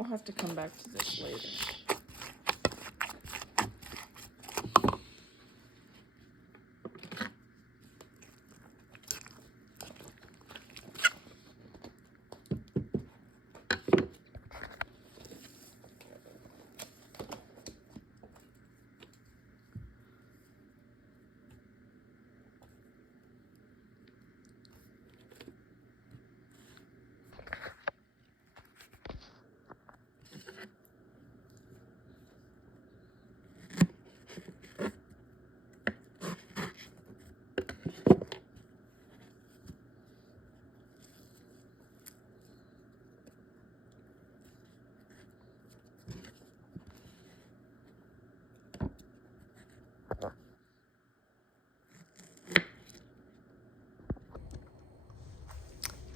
I'll have to come back to this later.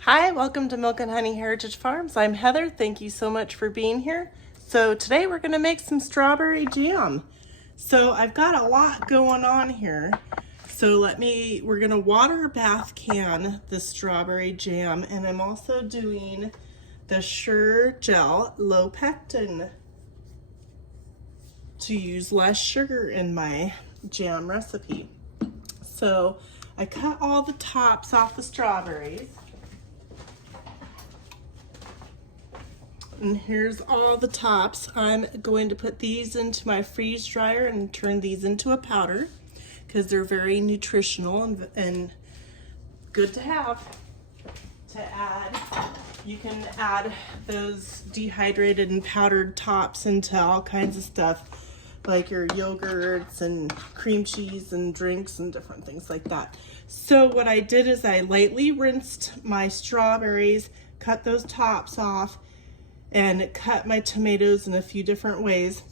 Hi, welcome to Milk and Honey Heritage Farms. I'm Heather. Thank you so much for being here. So today we're going to make some strawberry jam. So I've got a lot going on here. So we're going to water bath can the strawberry jam, and I'm also doing the Sure Gel low pectin to use less sugar in my jam recipe. So I cut all the tops off the strawberries. And here's all the tops. I'm going to put these into my freeze dryer and turn these into a powder because they're very nutritional and good to have to add. You can add those dehydrated and powdered tops into all kinds of stuff like your yogurts and cream cheese and drinks and different things like that. So what I did is I lightly rinsed my strawberries, cut those tops off, and cut my tomatoes in a few different ways.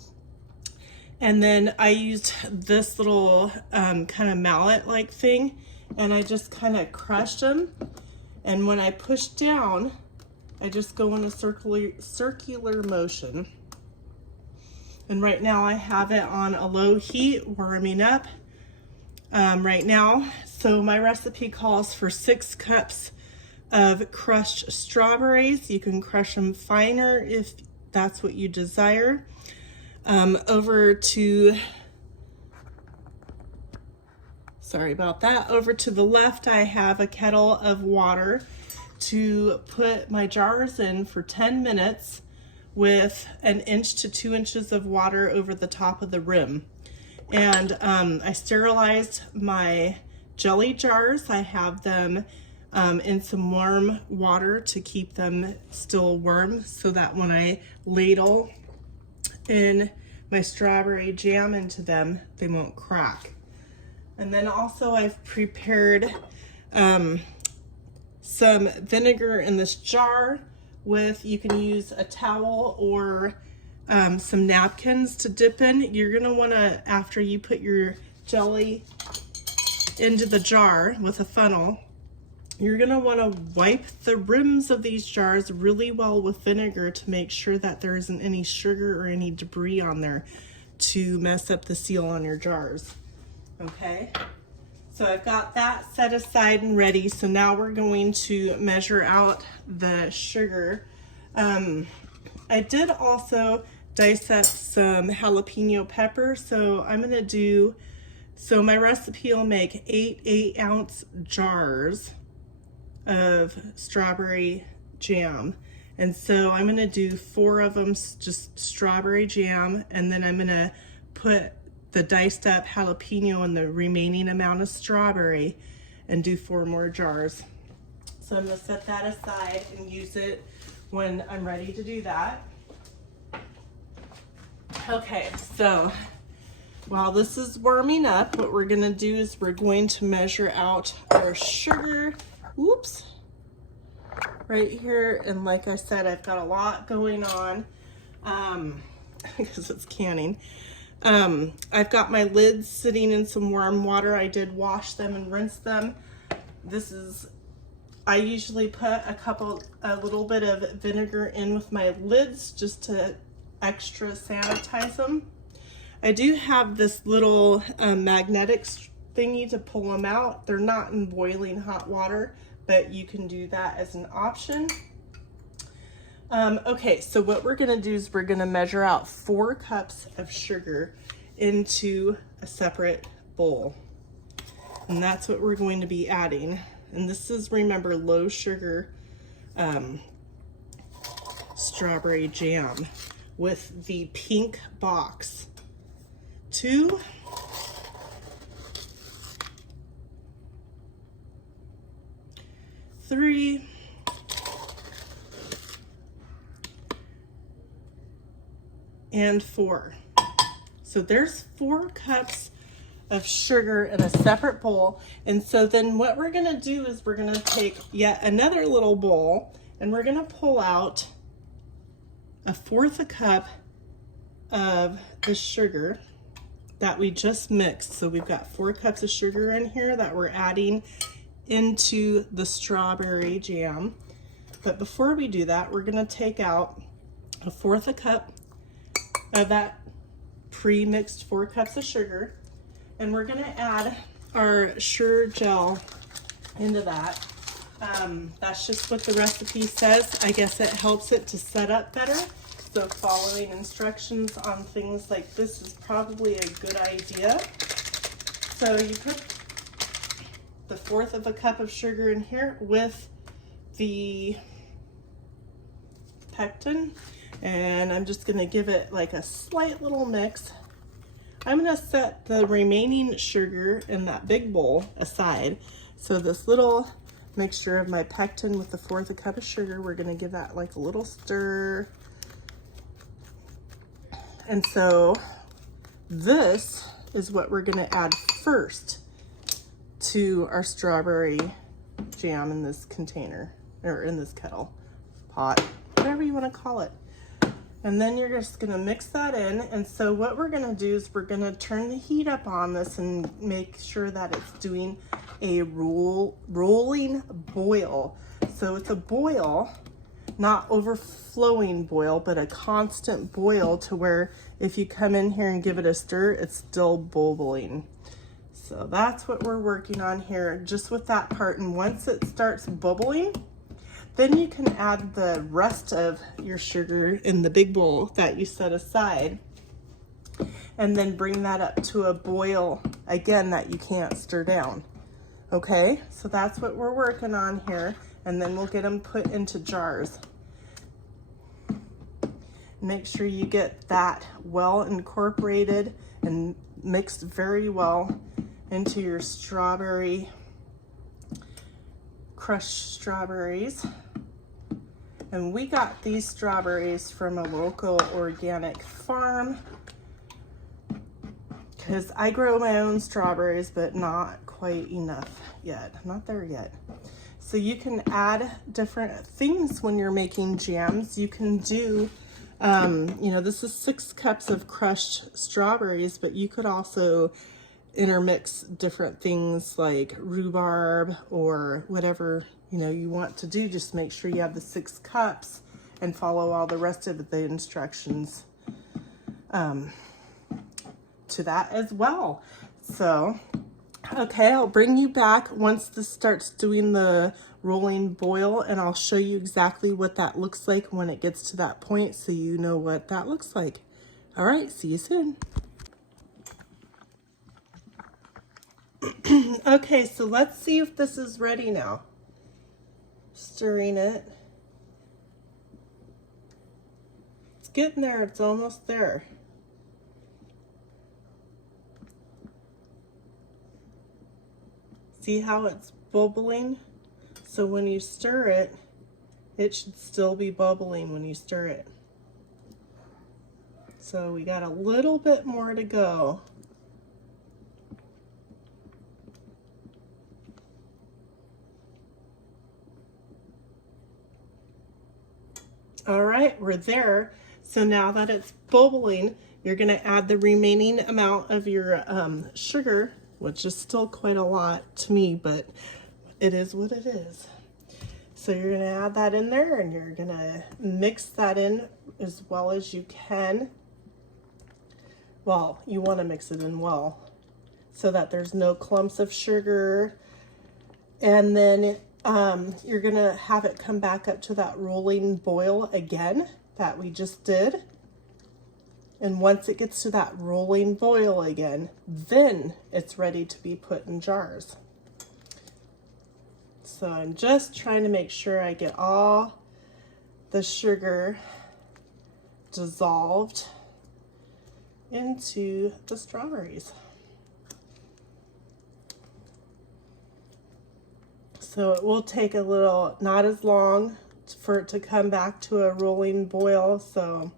And then I used this little kind of mallet-like thing, and I just kind of crushed them. And when I push down, I just go in a circular motion. And right now I have it on a low heat, warming up right now. So my recipe calls for 6 cups of crushed strawberries. You can crush them finer if that's what you desire. Over to the left, I have a kettle of water to put my jars in for 10 minutes with 1 inch to 2 inches of water over the top of the rim. And I sterilized my jelly jars. I have them in some warm water to keep them still warm so that when I ladle in my strawberry jam into them, they won't crack. And then also I've prepared some vinegar in this jar you can use a towel or some napkins to dip in. You're gonna wanna, after you put your jelly into the jar with a funnel, you're gonna wanna wipe the rims of these jars really well with vinegar to make sure that there isn't any sugar or any debris on there to mess up the seal on your jars, okay? So I've got that set aside and ready. So now we're going to measure out the sugar. I did also dice up some jalapeno pepper. So so my recipe will make 8 8-ounce jars of strawberry jam. And so I'm gonna do 4 of them just strawberry jam, and then I'm gonna put the diced up jalapeno and the remaining amount of strawberry and do 4 more jars. So I'm gonna set that aside and use it when I'm ready to do that. Okay, so while this is warming up, what we're gonna do is we're going to measure out our sugar. Whoops, right here. And like I said, I've got a lot going on because it's canning. I've got my lids sitting in some warm water. I did wash them and rinse them. I usually put a little bit of vinegar in with my lids just to extra sanitize them. I do have this little magnetic thingy to pull them out. They're not in boiling hot water, but you can do that as an option. Okay, so what we're gonna do is we're gonna measure out 4 cups of sugar into a separate bowl. And that's what we're going to be adding. And this is, remember, low sugar strawberry jam with the pink box. 2, 3, and 4. So there's 4 cups of sugar in a separate bowl. And so then what we're gonna do is we're gonna take yet another little bowl and we're gonna pull out 1/4 cup of the sugar that we just mixed. So we've got 4 cups of sugar in here that we're adding into the strawberry jam. But before we do that, we're gonna take out 1/4 cup of that pre-mixed 4 cups of sugar, and we're gonna add our Sure gel into that. That's just what the recipe says. I guess it helps it to set up better. So following instructions on things like this is probably a good idea. So you put the 1/4 of a cup of sugar in here with the pectin, and I'm just gonna give it like a slight little mix. I'm gonna set the remaining sugar in that big bowl aside. So this little mixture of my pectin with the 1/4 a cup of sugar, we're gonna give that like a little stir. And so this is what we're gonna add first to our strawberry jam in this container, or in this kettle, pot, whatever you wanna call it. And then you're just gonna mix that in. And so what we're gonna do is we're gonna turn the heat up on this and make sure that it's doing a rolling boil. So it's a boil, not overflowing boil, but a constant boil to where if you come in here and give it a stir, it's still bubbling. So that's what we're working on here, just with that part. And once it starts bubbling, then you can add the rest of your sugar in the big bowl that you set aside, and then bring that up to a boil again that you can't stir down. Okay, so that's what we're working on here, and then we'll get them put into jars. Make sure you get that well incorporated and mixed very well into your strawberry, crushed strawberries. And we got these strawberries from a local organic farm, because I grow my own strawberries, but not quite enough yet. Not there yet. So you can add different things when you're making jams. You can do, you know, this is 6 cups of crushed strawberries, but you could also intermix different things like rhubarb or whatever, you know, you want to do. Just make sure you have the 6 cups and follow all the rest of the instructions to that as well. So, okay, I'll bring you back once this starts doing the rolling boil, and I'll show you exactly what that looks like when it gets to that point, so you know what that looks like. All right, see you soon. Okay, so let's see if this is ready now. Stirring it. It's getting there, it's almost there. See how it's bubbling? So when you stir it, it should still be bubbling when you stir it. So we got a little bit more to go. All right, we're there. So now that it's bubbling, you're gonna add the remaining amount of your sugar, which is still quite a lot to me, but it is what it is. So you're gonna add that in there, and you're gonna mix that in as well as you can. Well, you wanna mix it in well, so that there's no clumps of sugar. And then you're gonna have it come back up to that rolling boil again that we just did. And once it gets to that rolling boil again, then it's ready to be put in jars. So I'm just trying to make sure I get all the sugar dissolved into the strawberries. So it will take a little, not as long for it to come back to a rolling boil. So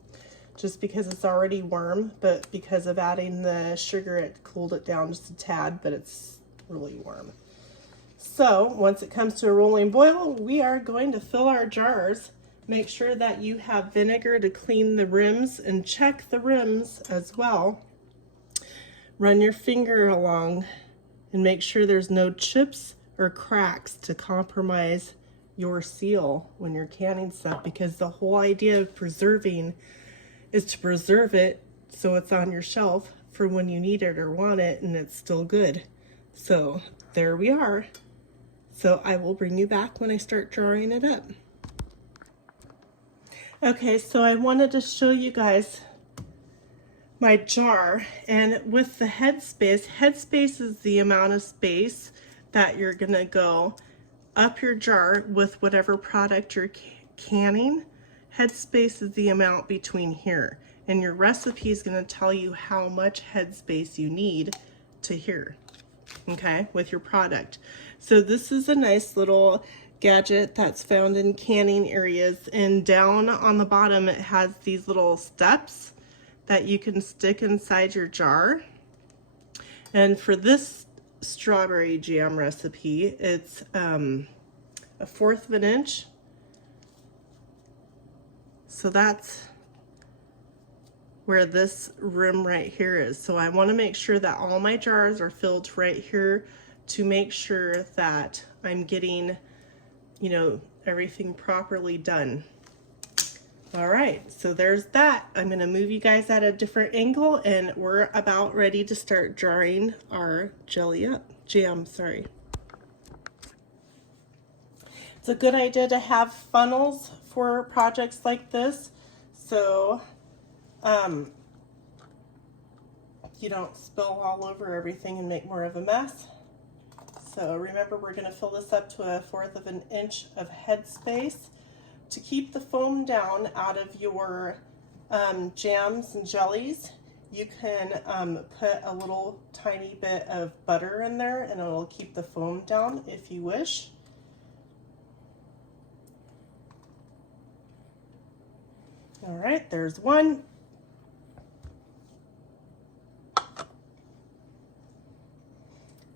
just because it's already warm, but because of adding the sugar, it cooled it down just a tad, but it's really warm. So once it comes to a rolling boil, we are going to fill our jars. Make sure that you have vinegar to clean the rims and check the rims as well. Run your finger along and make sure there's no chips or cracks to compromise your seal when you're canning stuff, because the whole idea of preserving is to preserve it so it's on your shelf for when you need it or want it and it's still good. So there we are. So I will bring you back when I start jarring it up. Okay, so I wanted to show you guys my jar, and with the headspace is the amount of space that you're gonna go up your jar with whatever product you're canning. Headspace is the amount between here, and your recipe is gonna tell you how much headspace you need to here, okay, with your product. So this is a nice little gadget that's found in canning areas, and down on the bottom it has these little steps that you can stick inside your jar. And for this strawberry jam recipe, it's a 1/4 of an inch. So that's where this rim right here is. So I want to make sure that all my jars are filled right here to make sure that I'm getting, you know, everything properly done. All right, so there's that. I'm gonna move you guys at a different angle, and we're about ready to start jarring our jam, sorry. It's a good idea to have funnels for projects like this, so you don't spill all over everything and make more of a mess. So remember, we're gonna fill this up to a 1/4 of an inch of headspace. To keep the foam down out of your jams and jellies, you can put a little tiny bit of butter in there, and it'll keep the foam down if you wish. All right, there's one.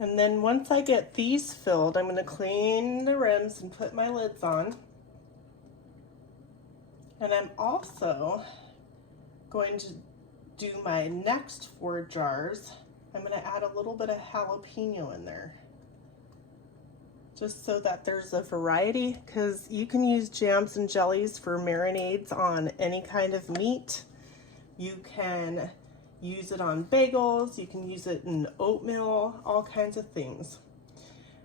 And then once I get these filled, I'm going to clean the rims and put my lids on. And I'm also going to do my next 4 jars. I'm going to add a little bit of jalapeno in there, just so that there's a variety, because you can use jams and jellies for marinades on any kind of meat. You can use it on bagels, you can use it in oatmeal, all kinds of things.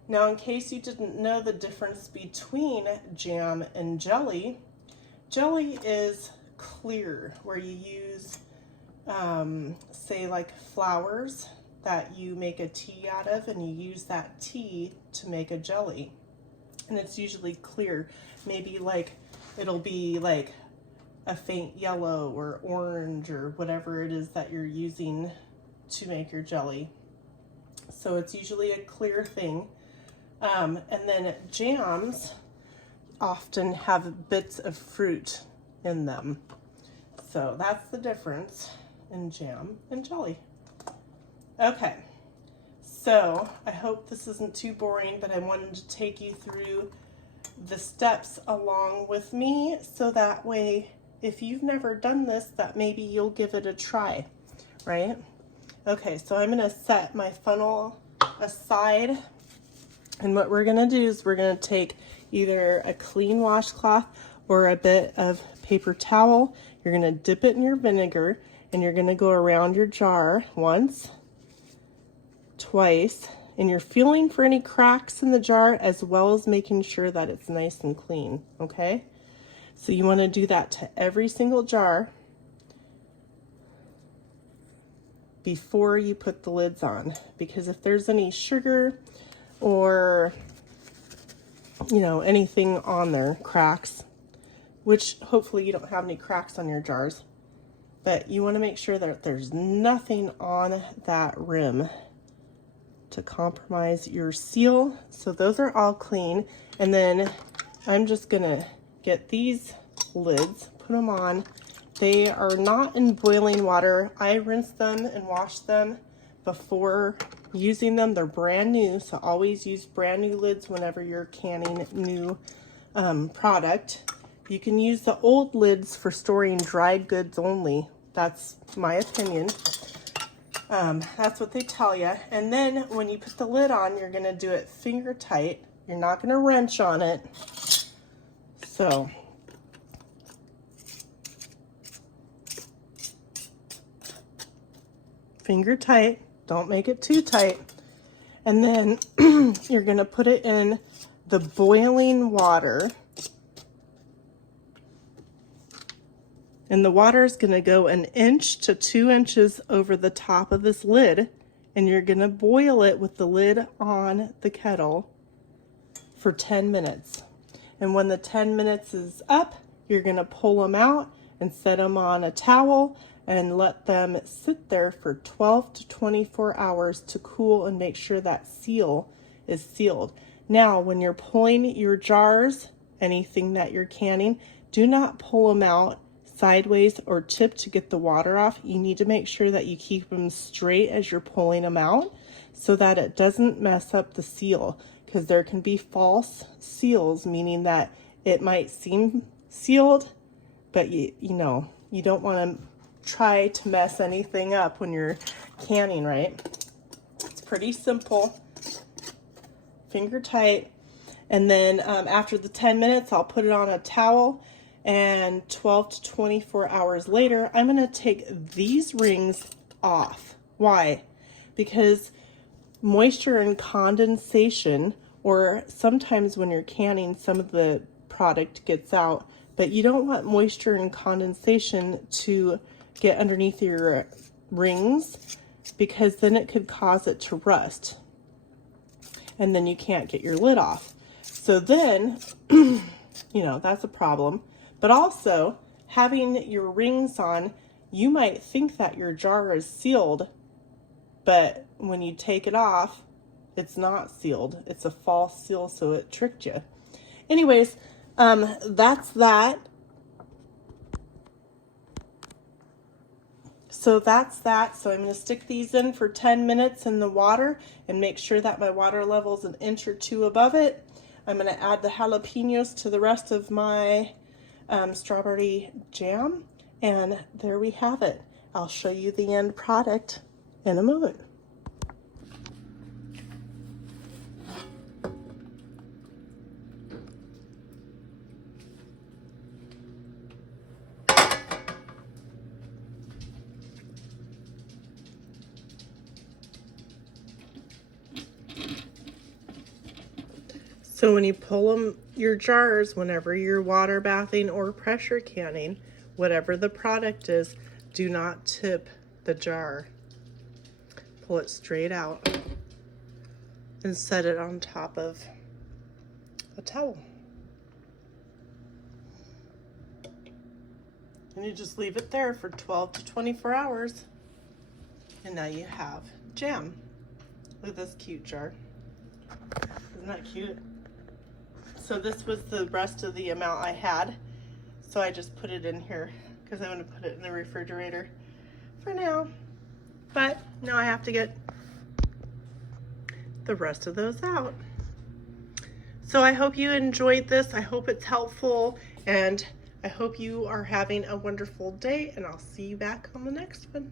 Now, in case you didn't know the difference between jam and jelly, jelly is clear, where you use, say like flowers that you make a tea out of, and you use that tea to make a jelly. And it's usually clear, maybe like it'll be like a faint yellow or orange or whatever it is that you're using to make your jelly. So it's usually a clear thing. And then jams often have bits of fruit in them. So that's the difference in jam and jelly. Okay, so I hope this isn't too boring, but I wanted to take you through the steps along with me, so that way, if you've never done this, that maybe you'll give it a try, right? Okay, so I'm gonna set my funnel aside, and what we're gonna do is we're gonna take either a clean washcloth or a bit of paper towel. You're gonna dip it in your vinegar, and you're gonna go around your jar once, twice, and you're feeling for any cracks in the jar as well as making sure that it's nice and clean, okay? So you want to do that to every single jar before you put the lids on, because if there's any sugar or, you know, anything on there, cracks, which hopefully you don't have any cracks on your jars, but you want to make sure that there's nothing on that rim to compromise your seal. So those are all clean. And then I'm just gonna get these lids, put them on. They are not in boiling water. I rinse them and wash them before using them. They're brand new, so always use brand new lids whenever you're canning new product. You can use the old lids for storing dried goods only. That's my opinion. That's what they tell you. And then when you put the lid on, you're gonna do it finger tight. You're not gonna wrench on it. So, finger tight, don't make it too tight. And then you're gonna put it in the boiling water. And the water is gonna go 1 inch to 2 inches over the top of this lid, and you're gonna boil it with the lid on the kettle for 10 minutes. And when the 10 minutes is up, you're gonna pull them out and set them on a towel and let them sit there for 12 to 24 hours to cool and make sure that seal is sealed. Now, when you're pulling your jars, anything that you're canning, do not pull them out sideways or tip to get the water off. You need to make sure that you keep them straight as you're pulling them out so that it doesn't mess up the seal, because there can be false seals, meaning that it might seem sealed, but you know, you don't want to try to mess anything up when you're canning, right? It's pretty simple, finger tight. And then after the 10 minutes, I'll put it on a towel, and 12 to 24 hours later, I'm gonna take these rings off. Why? Because moisture and condensation, or sometimes when you're canning, some of the product gets out, but you don't want moisture and condensation to get underneath your rings, because then it could cause it to rust, and then you can't get your lid off. So then, you know, that's a problem. But also, having your rings on, you might think that your jar is sealed, but when you take it off, it's not sealed. It's a false seal, so it tricked you. Anyways, that's that. So that's that. So I'm going to stick these in for 10 minutes in the water and make sure that my water level is 1 inch or 2 above it. I'm going to add the jalapenos to the rest of my strawberry jam, and there we have it. I'll show you the end product in a moment. So when you pull your jars, whenever you're water bathing or pressure canning, whatever the product is, do not tip the jar. Pull it straight out and set it on top of a towel. And you just leave it there for 12 to 24 hours. And now you have jam. Look at this cute jar. Isn't that cute? So this was the rest of the amount I had. So I just put it in here because I want to put it in the refrigerator for now. But now I have to get the rest of those out. So I hope you enjoyed this. I hope it's helpful, and I hope you are having a wonderful day, and I'll see you back on the next one.